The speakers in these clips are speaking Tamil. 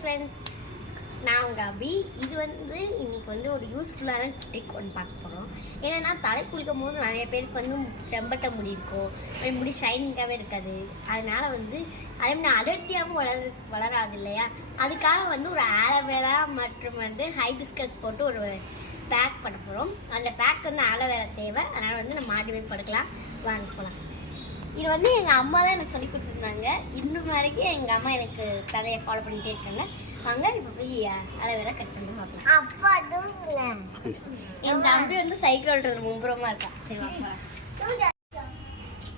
ஃப்ரெண்ட்ஸ், நான் உங்கள் அபி. இது இன்னைக்கு ஒரு யூஸ்ஃபுல்லான ட்ரிக் ஒன்று பார்க்க போகிறோம். ஏன்னா தலை குளிக்கும் போது நிறைய பேருக்கு செம்பட்ட முடி இருக்கும், முடி ஷைனிங்காகவே இருக்காது. அதனால் அதே மாதிரி அடர்த்தியாகவும் வளராது இல்லையா. அதுக்காக ஒரு ஆலோவேரா மற்றும் ஹைபிஸ்கஸ் போட்டு ஒரு பேக் பண்ண போகிறோம். அந்த பேக் ஆலோவேரா தேவை. அதனால் நம்ம மாட்டி போய் படுக்கலாம். வாங்க போகலாம். இது எங்கள் அம்மா தான் எனக்கு சொல்லி கொடுத்துருந்தாங்க. இன்னும் வரைக்கும் எங்கள் அம்மா எனக்கு தலையை ஃபாலோ பண்ணிகிட்டே இருக்காங்க. வாங்க இப்போ போய் அலோவேரா கட் பண்ணி பார்க்கலாம். என் தம்பி சைக்கிள் ஓட்டுறது மும்புறமா இருக்கான். சரி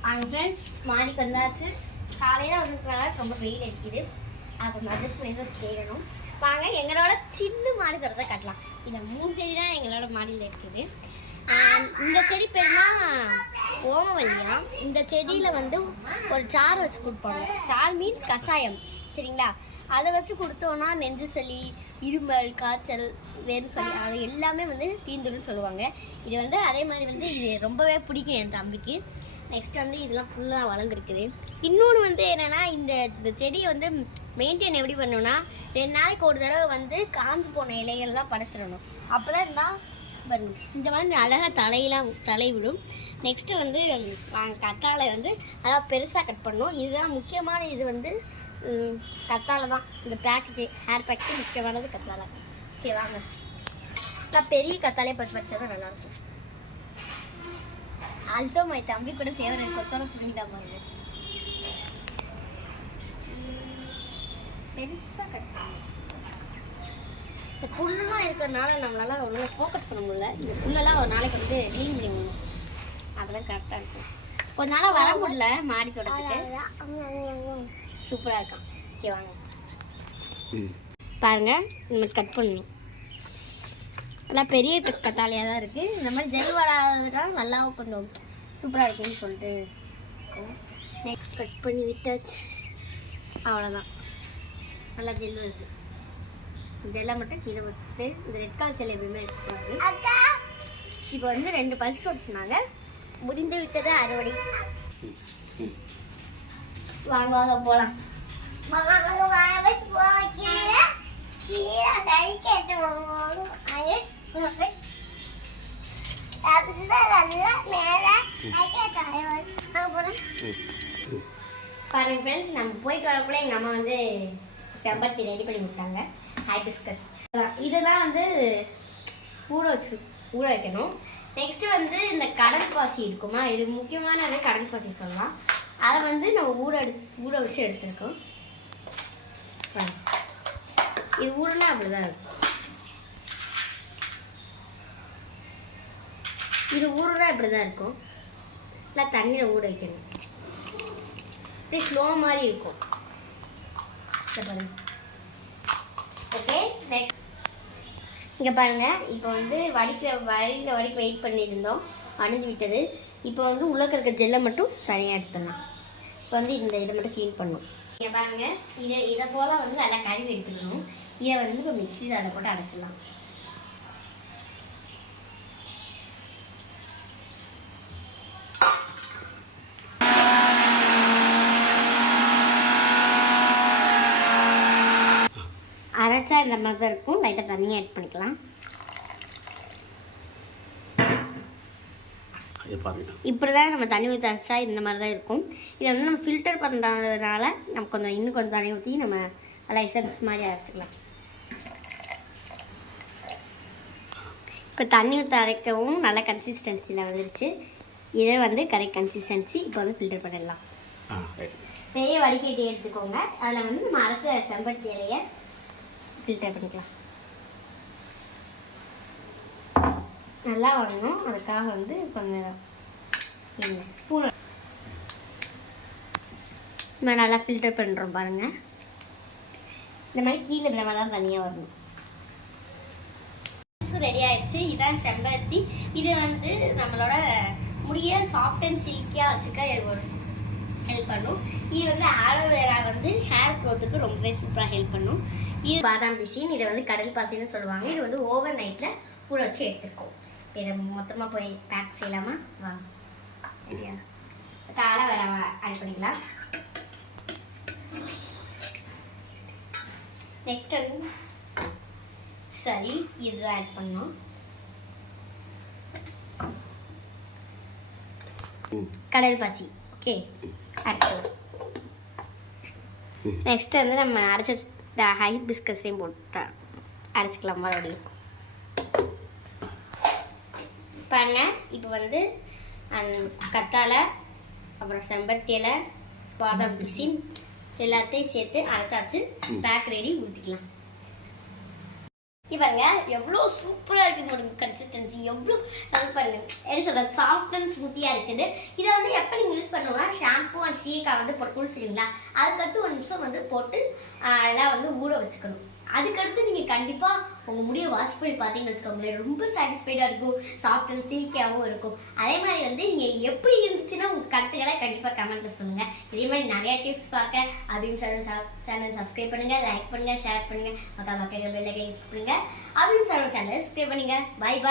வாங்க ஃப்ரெண்ட்ஸ், மாடிக்கு வந்தாச்சு. காலையில் வந்துருக்கனால ரொம்ப வெயில் அடிக்குது. அதை கொஞ்சம் அட்ஜஸ்ட் பண்ணி தான் தேடணும். வாங்க எங்களோட சின்ன மாடி தோட்டத்தை கட்டலாம். இந்த 3 செடி தான் எங்களோட மாடியில் இருக்குது. இந்த செடி பேருனா ஓமவல்லியா. இந்த செடியில் ஒரு சாறு வச்சு கொடுப்பாங்க. சாறு மீன்ஸ் கஷாயம், சரிங்களா. அதை வச்சு கொடுத்தோன்னா நெஞ்சு சளி, இருமல், காய்ச்சல், வேறு சளி அது எல்லாமே தீந்துடும் சொல்லுவாங்க. இது அதே மாதிரி இது ரொம்பவே பிடிக்கும் என் தம்பிக்கு. நெக்ஸ்ட் இதெல்லாம் ஃபுல்லாக வளர்ந்துருக்குது. இன்னொன்று என்னென்னா இந்த செடியை மெயின்டைன் எப்படி பண்ணணும்னா 2 நாளைக்கு ஒரு தடவை காஞ்சு போன இலைகள்லாம் படைச்சிடணும். அப்போ தான் வரணும். இந்த மாதிரி அழகாக தலை விடும். நெக்ஸ்ட்டு கத்தாழை அதாவது பெருசாக கட் பண்ணணும். இதுதான் முக்கியமான. இது கத்தாழை தான். இந்த பேக்கு ஹேர் பேக்கு முக்கியமானது கத்தாழை. ஓகே வாங்க, நான் பெரிய கத்தாழையை பறிச்சா தான் நல்லாயிருக்கும். ஆல்சோ மை தம்பி கூட ஃபேவரட் கொத்தோட புரியுதா பாருங்க. பெருசாக கட் பண்ணணும். இந்த புல்லாம் இருக்கிறதுனால நம்மளால ஒழுங்காக ஃபோக்கஸ் பண்ண முடியல. இந்த புல்லெல்லாம் ஒரு நாளைக்கு க்ளீன் பண்ணிடணும். அதெல்லாம் கரெக்டாக இருக்கும். கொஞ்ச நாளாக வர முடியல மாடி தோட்டத்துக்கு. சூப்பராக இருக்கான். ஓகே வாங்க பாருங்க, நம்ம கட் பண்ணணும். நல்லா பெரிய கத்தாழையாக தான் இருக்குது. இந்த மாதிரி ஜெல் வராதுதான் நல்லா கொஞ்சம் சூப்பராக இருக்குன்னு சொல்லிட்டு நெக்ஸ்ட் கட் பண்ணி விட்டாச்சு. அவ்வளோதான், நல்லா ஜெல் வருது. ஜெல்லை மட்டும் கீழே விட்டு இந்த ரெட் கலர் செல் எப்பயுமே இருக்கக்கூடாது. இப்போ 2 பல்ஸ் சொன்னாங்க. முடிந்து விட்டது அறுவடை. வாங்க வாங்க போகலாம். பாருங்க ஃப்ரெண்ட்ஸ், நம்ம போயிட்டு வரக்குள்ள எங்கள் அம்மா செம்பருத்தி ரெடி பண்ணி விட்டாங்க. ஹைபிஸ்கஸ் இதெல்லாம் ஊற வைக்கணும். நெக்ஸ்ட்டு இந்த கடல் பாசி இருக்குமா, இது முக்கியமானது. கடல் பாசி சொல்லலாம். அதை நம்ம ஊற வச்சு எடுத்துருக்கோம். இது ஊறுனா அப்படிதான் இருக்கும். இது ஊறுனா இப்படிதான் இருக்கும். இல்லை தண்ணியில் ஊற வைக்கணும். இது ஸ்லோ மாதிரி இருக்கும். பாருங்க. ஓகே நெக்ஸ்ட் இங்கே பாருங்கள். இப்போ வடிக்க வெயிட் பண்ணியிருந்தோம். வடிஞ்சு விட்டது. இப்போ உள்ளே இருக்க ஜெல்லை மட்டும் தனியாக எடுத்துடலாம். இப்போ இதை மட்டும் க்ளீன் பண்ணணும். இங்கே பாருங்கள், இதை போல் நல்லா கழுவி எடுத்துக்கணும். இதை இப்போ மிக்ஸி அதை போட்டு அடைச்சிடலாம். அரைச்சா இந்த மாதிரி தான் இருக்கும். லைட்டாக தண்ணியாக ஆட் பண்ணிக்கலாம். இப்படி தான் நம்ம தண்ணி ஊற்றி அரைச்சா இந்த மாதிரி தான் இருக்கும். இதை நம்ம ஃபில்டர் பண்ணுறதுனால நம்ம இன்னும் கொஞ்சம் தண்ணி ஊற்றி நம்ம நல்லா எசன்ஸ் மாதிரி அரைச்சிக்கலாம். இப்போ தண்ணி ஊற்றி அரைக்கவும் நல்ல கன்சிஸ்டன்சியில் வந்துருச்சு. இதை கரெக்ட் கன்சிஸ்டன்சி. இப்போ ஃபில்டர் பண்ணிடலாம். பெரிய வடிகட்டி எடுத்துக்கோங்க. அதில் நம்ம அரைச்ச செம்பருத்தி இலையை ஃபில்டர் பண்ணிக்கலாம். நல்லா வரணும். அதுக்காக கொஞ்சம் ஸ்பூன் நம்ம நல்லா ஃபில்டர் பண்ணுறோம். பாருங்கள், இந்த மாதிரி கீழே இந்த மாதிரி தான் தனியாக வரணும். ரெடி ஆயிடுச்சு. இதுதான் செம்பருத்தி. இது நம்மளோட முடிய சாஃப்ட் அண்ட் சில்கியாக வச்சுக்க ஹெல்ப் பண்ணும். இது ஆலோவேரா ஹேர் க்ரோத்துக்கு ரொம்பவே சூப்பராக ஹெல்ப் பண்ணும். இது பாதாம் பிசின். இதை கடல் பாசின்னு சொல்லுவாங்க. இது ஓவர் நைட்டில் ஊற வச்சு எடுத்துருக்கோம். இதை மொத்தமாக போய் பேக் செய்யலாமா? வாங்க. சரியா, ஆலோவேரா ஆட் பண்ணிக்கலாம். நெக்ஸ்ட் வந்து சரி இதுதான் ஆட் பண்ணோம். கடல் பாசி ஓகே அரைச்சிக்கலாம். நெக்ஸ்ட் வந்து நம்ம அரைச்சி வச்ச ஹைபிஸ்கஸையும் போட்டு அரைச்சிக்கலாம் மறுபடியும். பாருங்க இப்போ வந்து கத்தாழை அப்புறம் செம்பருத்தி இலை பாதாம் பிசின் எல்லாத்தையும் சேர்த்து அரைச்சாச்சு. பேக் ரெடி ஊற்றிக்கலாம். பாருங்க எவ்வளோ சூப்பராக இருக்குது ஒரு கன்சிஸ்டன்சி, எவ்வளோ வந்து பாருங்க எப்படி சொல்கிறது சாஃப்ட் அண்ட் ஸ்மூத்தியாக இருக்குது. இதை வந்து எப்போ நீங்கள் யூஸ் பண்ணுவோம்னா ஷாம்பு அண்ட் சீக்காய் வந்து போட்டு குளிச்சிடுவீங்களா, அதுக்கடுத்து 1 நிமிஷம் வந்து போட்டு எல்லாம் வந்து ஊற வச்சுக்கணும். அதுக்கடுத்து நீங்கள் கண்டிப்பாக உங்கள் முடியை வாஷ் பண்ணி பார்த்தீங்கன்னு வச்சுக்கோங்களேன், ரொம்ப சாட்டிஸ்ஃபைடாக இருக்கும், சாஃப்ட் அண்ட் சில்கியாகவும் இருக்கும். அதே மாதிரி வந்து நீங்கள் எப்படி இருந்துச்சுன்னா உங்கள் கருத்துக்களை கண்டிப்பாக கமெண்ட்டில் சொல்லுங்கள். இதே மாதிரி நிறையா டிப்ஸ் பார்க்க அபியும் சேனல் சப்ஸ்கிரைப் பண்ணுங்கள், லைக் பண்ணுங்கள், ஷேர் பண்ணுங்கள், மக்கள் பெல்லை கிளிக் பண்ணுங்கள். அபியும் சேனலை சப்ஸ்கிரைப் பண்ணுங்கள். Bye bye.